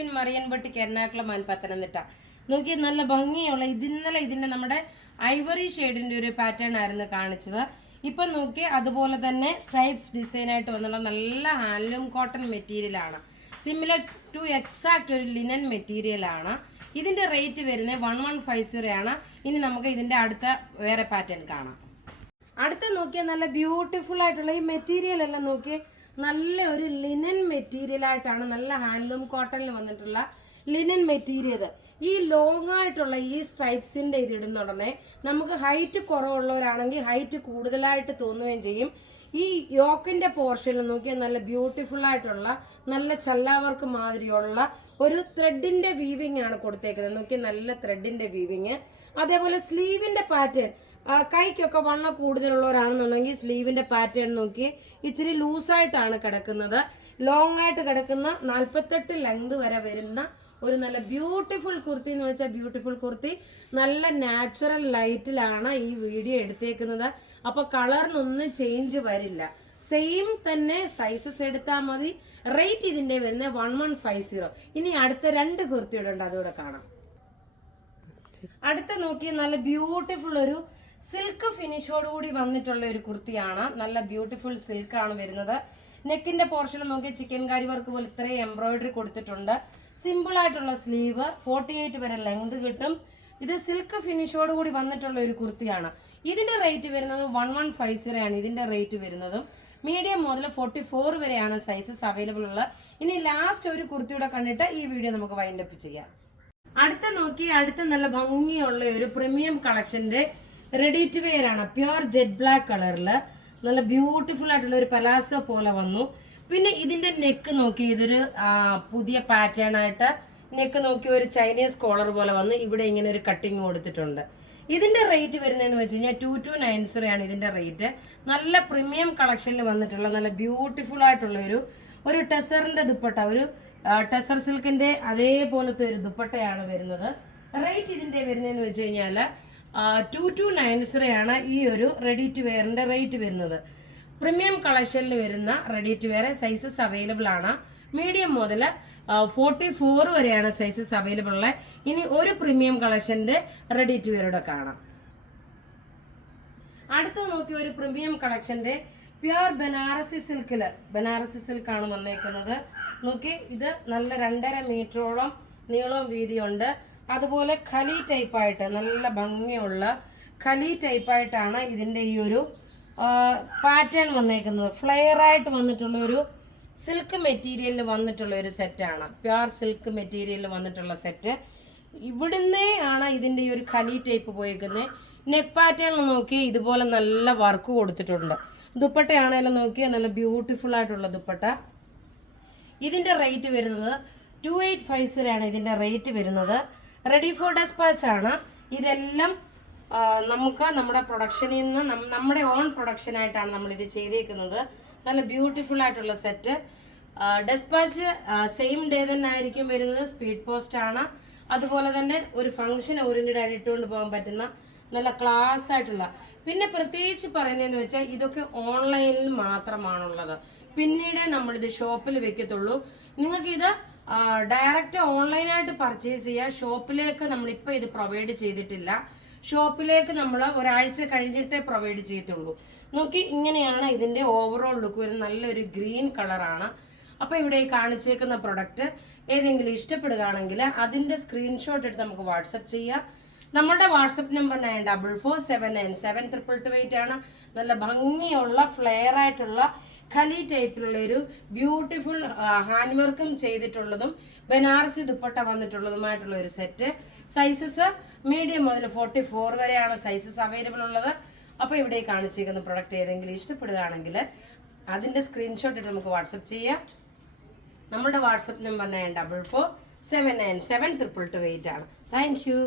Bin മറിയൻപട്ടിക്ക് Ernakulam Pathanamthitta. നോക്കി നല്ല ഭംഗിയുള്ള ഇതിന്റെ നമ്മുടെ ഐവറി ഷെയ്ഡിന്റെ ഒരു പാറ്റേൺ ആയിരുന്നു കാണിച്ചത്. ഇപ്പൊ നോക്കി അതുപോലെ തന്നെ സ്ട്രൈപ്സ് ഡിസൈൻ ആയിട്ട് വന്നുള്ള നല്ല ഹാൻഡ്ലൂം കോട്ടൺ മെറ്റീരിയൽ ആണ്. സിമിലർ ടു എക്സാക്ട് ഒരു ലിനൻ മെറ്റീരിയൽ ആണ്. ഇതിന്റെ റേറ്റ് വരുന്നത് 1150 ആണ്. ഇനി നമുക്ക് ഇതിന്റെ അടുത്ത വേറെ പാറ്റേൺ കാണാം. അടുത്ത നോക്കിയാൽ നല്ല ബ്യൂട്ടിഫുൾ ആയിട്ടുള്ള ഈ മെറ്റീരിയൽ എല്ലാം നോക്കി നല്ല ഒരു ലിനൻ മെറ്റീരിയൽ ആയിട്ടാണ്, നല്ല ഹാൻഡ്ലൂം കോട്ടണിൽ വന്നിട്ടുള്ള ലിനൻ മെറ്റീരിയൽ. ഈ ലോങ് ആയിട്ടുള്ള ഈ സ്ട്രൈപ്സിന്റെ ഇത് ഇടുന്ന ഉടനെ നമുക്ക് ഹൈറ്റ് കുറവുള്ളവരാണെങ്കിൽ ഹൈറ്റ് കൂടുതലായിട്ട് തോന്നുകയും ചെയ്യും. ഈ യോക്കിന്റെ പോർഷനിൽ നോക്കിയാൽ നല്ല ബ്യൂട്ടിഫുൾ ആയിട്ടുള്ള നല്ല ചല്ലാവർക്ക് മാതിരിയുള്ള ഒരു ത്രെഡിന്റെ വീവിങ് ആണ് കൊടുത്തേക്കുന്നത്. നോക്കി നല്ല ത്രെഡിന്റെ വീവിങ്. അതേപോലെ സ്ലീവിന്റെ പാറ്റേൺ, കൈക്കൊക്കെ വണ്ണ കൂടുതലുള്ളവരാണെന്നുണ്ടെങ്കിൽ സ്ലീവിന്റെ പാറ്റേൺ നോക്കി ഇച്ചിരി ലൂസായിട്ടാണ് കിടക്കുന്നത്. ലോങ് ആയിട്ട് കിടക്കുന്ന 48 ലെങ്ത് വരെ വരുന്ന ഒരു നല്ല ബ്യൂട്ടിഫുൾ കുർത്തി എന്ന് വെച്ചാൽ ബ്യൂട്ടിഫുൾ കുർത്തി. നല്ല നാച്ചുറൽ ലൈറ്റിലാണ് ഈ വീഡിയോ എടുത്തേക്കുന്നത്. അപ്പൊ കളറിനൊന്നും ചേഞ്ച് വരില്ല. സെയിം തന്നെ സൈസസ് എടുത്താൽ മതി. റേറ്റ് ഇതിന്റെ വരുന്നത് 1150. ഇനി അടുത്ത 2 കുർത്തിയുടെ ഉണ്ട്, അതുകൂടെ കാണാം. അടുത്ത നോക്കി നല്ല ബ്യൂട്ടിഫുൾ ഒരു സിൽക്ക് ഫിനിഷോട് കൂടി വന്നിട്ടുള്ള ഒരു കുർത്തിയാണ്. നല്ല ബ്യൂട്ടിഫുൾ സിൽക്ക് ആണ് വരുന്നത്. നെക്കിന്റെ പോർഷൻ നോക്കി ചിക്കൻ കാരി വർക്ക് പോലെ ഇത്രയും എംബ്രോയിഡറി കൊടുത്തിട്ടുണ്ട്. സിമ്പിൾ ആയിട്ടുള്ള സ്ലീവ്, 48 വരെ ലെങ്ത് കിട്ടും. ഇത് സിൽക്ക് ഫിനിഷോട് കൂടി വന്നിട്ടുള്ള ഒരു കുർത്തിയാണ്. ഇതിന്റെ റേറ്റ് വരുന്നത് 1150 ആണ്. ഇതിന്റെ റേറ്റ് വരുന്നതും മീഡിയം മുതൽ 44 വരെയാണ് സൈസസ് അവൈലബിൾ ഉള്ളത്. ഇനി ലാസ്റ്റ് ഒരു കുർത്തിയുടെ കണ്ടിട്ട് ഈ വീഡിയോ നമുക്ക് വൈൻഡപ്പ് ചെയ്യാം. അടുത്ത നല്ല ഭംഗിയുള്ള ഒരു പ്രീമിയം കളക്ഷന്റെ റെഡി ടു വെയർ ആണ്. പ്യുർ ജെറ്റ് ബ്ലാക്ക് കളറിൽ നല്ല ബ്യൂട്ടിഫുൾ ആയിട്ടുള്ള ഒരു പലാസോ പോലെ വന്നു. പിന്നെ ഇതിന്റെ നെക്ക് നോക്കി ഇതൊരു പുതിയ പാറ്റേൺ ആയിട്ട് നെക്ക് നോക്കി ഒരു ചൈനീസ് കോളർ പോലെ വന്ന് ഇവിടെ ഇങ്ങനെ ഒരു കട്ടിങ് കൊടുത്തിട്ടുണ്ട്. ഇതിന്റെ റേറ്റ് വരുന്നതെന്ന് വെച്ച് കഴിഞ്ഞാൽ 2290 ആണ് ഇതിന്റെ റേറ്റ്. നല്ല പ്രീമിയം കളക്ഷനിൽ വന്നിട്ടുള്ള നല്ല ബ്യൂട്ടിഫുൾ ആയിട്ടുള്ള ഒരു ടെസറിന്റെ ദുപ്പട്ട, ഒരു ടെസർ സിൽക്കിന്റെ അതേപോലത്തെ ഒരു ദുപ്പട്ടയാണ് വരുന്നത്. റേറ്റ് ഇതിന്റെ വരുന്നതെന്ന് വെച്ച് കഴിഞ്ഞാൽ 2290 ആണ് ഈ ഒരു റെഡി ടു വെയറിന്റെ റേറ്റ് വരുന്നത്. പ്രീമിയം കളക്ഷനിൽ വരുന്ന ready to wear sizes available ആണ്. മീഡിയം മുതൽ 44 വരെയാണ് സൈസസ് അവൈലബിൾ ഉള്ളത്. ഇനി ഒരു പ്രീമിയം കളക്ഷന്റെ റെഡി ടു വെയറുടെ കാണാം. അടുത്ത് നോക്കി ഒരു പ്രീമിയം കളക്ഷന്റെ പ്യുർ ബനാറസി സിൽക്കാണ് വന്നേക്കുന്നത്. നോക്കി ഇത് നല്ല 2.5 മീറ്ററോളം നീളവും വീതിയുണ്ട്. അതുപോലെ ഖലി ടൈപ്പായിട്ട് നല്ല ഭംഗിയുള്ള ഖലി ടൈപ്പായിട്ടാണ് ഇതിന്റെ ഈ ഒരു പാറ്റേൺ വന്നേക്കുന്നത്. ഫ്ലെയർ ആയിട്ട് വന്നിട്ടുള്ള ഒരു സിൽക്ക് മെറ്റീരിയലിൽ വന്നിട്ടുള്ള ഒരു സെറ്റാണ്. പ്യുർ സിൽക്ക് മെറ്റീരിയലിൽ വന്നിട്ടുള്ള സെറ്റ്. ഇവിടുന്നേ ആണ് ഇതിന്റെ ഈ ഒരു ഖലി ടൈപ്പ് പോയേക്കുന്നത്. നെക്ക് പാറ്റേൺ നോക്കി ഇതുപോലെ നല്ല വർക്ക് കൊടുത്തിട്ടുണ്ട്. ദുപ്പട്ടയാണെങ്കിലും നോക്കിയാൽ നല്ല ബ്യൂട്ടിഫുൾ ആയിട്ടുള്ള ദുപ്പട്ട. ഇതിന്റെ റേറ്റ് വരുന്നത് 2850 ആണ് ഇതിന്റെ റേറ്റ് വരുന്നത്. റെഡി ഫോർ ഡെസ്പാച്ച് ആണ്. ഇതെല്ലാം നമുക്ക് നമ്മുടെ പ്രൊഡക്ഷനിൽ നിന്ന് നമ്മുടെ ഓൺ പ്രൊഡക്ഷൻ ആയിട്ടാണ് നമ്മൾ ഇത് ചെയ്തേക്കുന്നത്. നല്ല ബ്യൂട്ടിഫുൾ ആയിട്ടുള്ള സെറ്റ്. ഡെസ്പാച്ച് സെയിം ഡേ തന്നെ ആയിരിക്കും വരുന്നത്. സ്പീഡ് പോസ്റ്റ് ആണ്. അതുപോലെ തന്നെ ഒരു ഫംഗ്ഷൻ ഓറിയന്റഡ് ആയിട്ട് ഇട്ടുകൊണ്ട് പോകാൻ പറ്റുന്ന നല്ല ക്ലാസ് ആയിട്ടുള്ള. പിന്നെ പ്രത്യേകിച്ച് പറയുന്നതെന്ന് വെച്ചാൽ ഇതൊക്കെ ഓൺലൈനിൽ മാത്രമാണുള്ളത്. പിന്നീട് നമ്മളിത് ഷോപ്പിൽ വെക്കത്തുള്ളൂ. നിങ്ങൾക്കിത് ഡയറക്റ്റ് ഓൺലൈനായിട്ട് പർച്ചേസ് ചെയ്യുക. ഷോപ്പിലേക്ക് നമ്മളിപ്പോൾ ഇത് പ്രൊവൈഡ് ചെയ്തിട്ടില്ല. ഷോപ്പിലേക്ക് നമ്മൾ ഒരാഴ്ച കഴിഞ്ഞിട്ടേ പ്രൊവൈഡ് ചെയ്യത്തുള്ളൂ. നോക്കി ഇങ്ങനെയാണ് ഇതിന്റെ ഓവറോൾ ലുക്ക്. ഒരു നല്ലൊരു ഗ്രീൻ കളറാണ്. അപ്പൊ ഇവിടെ ഈ കാണിച്ചേക്കുന്ന പ്രൊഡക്റ്റ് ഏതെങ്കിലും ഇഷ്ടപ്പെടുകയാണെങ്കിൽ അതിന്റെ സ്ക്രീൻഷോട്ട് എടുത്ത് നമുക്ക് വാട്സപ്പ് ചെയ്യാം. നമ്മുടെ വാട്സപ്പ് നമ്പർ 9447972228 ആണ്. നല്ല ഭംഗിയുള്ള ഫ്ലെയർ ആയിട്ടുള്ള ഖലി ടൈപ്പിലുള്ള ഒരു ബ്യൂട്ടിഫുൾ ഹാൻഡ് വർക്കും ചെയ്തിട്ടുള്ളതും ബനാറസി ദുപ്പട്ട വന്നിട്ടുള്ളതുമായിട്ടുള്ള ഒരു സെറ്റ്. സൈസസ് മീഡിയം മുതൽ 44 വരെയാണ് സൈസസ് അവൈലബിൾ ഉള്ളത്. അപ്പോൾ ഇവിടെ കാണിച്ചിരിക്കുന്ന പ്രൊഡക്റ്റ് ഏതെങ്കിലും ഇഷ്ടപ്പെടുകയാണെങ്കിൽ അതിന്റെ സ്ക്രീൻഷോട്ട് എടുത്ത് നമുക്ക് വാട്സപ്പ് ചെയ്യാം. നമ്മുടെ വാട്സപ്പ് നമ്പർ 9447972228 ആണ്. Thank you.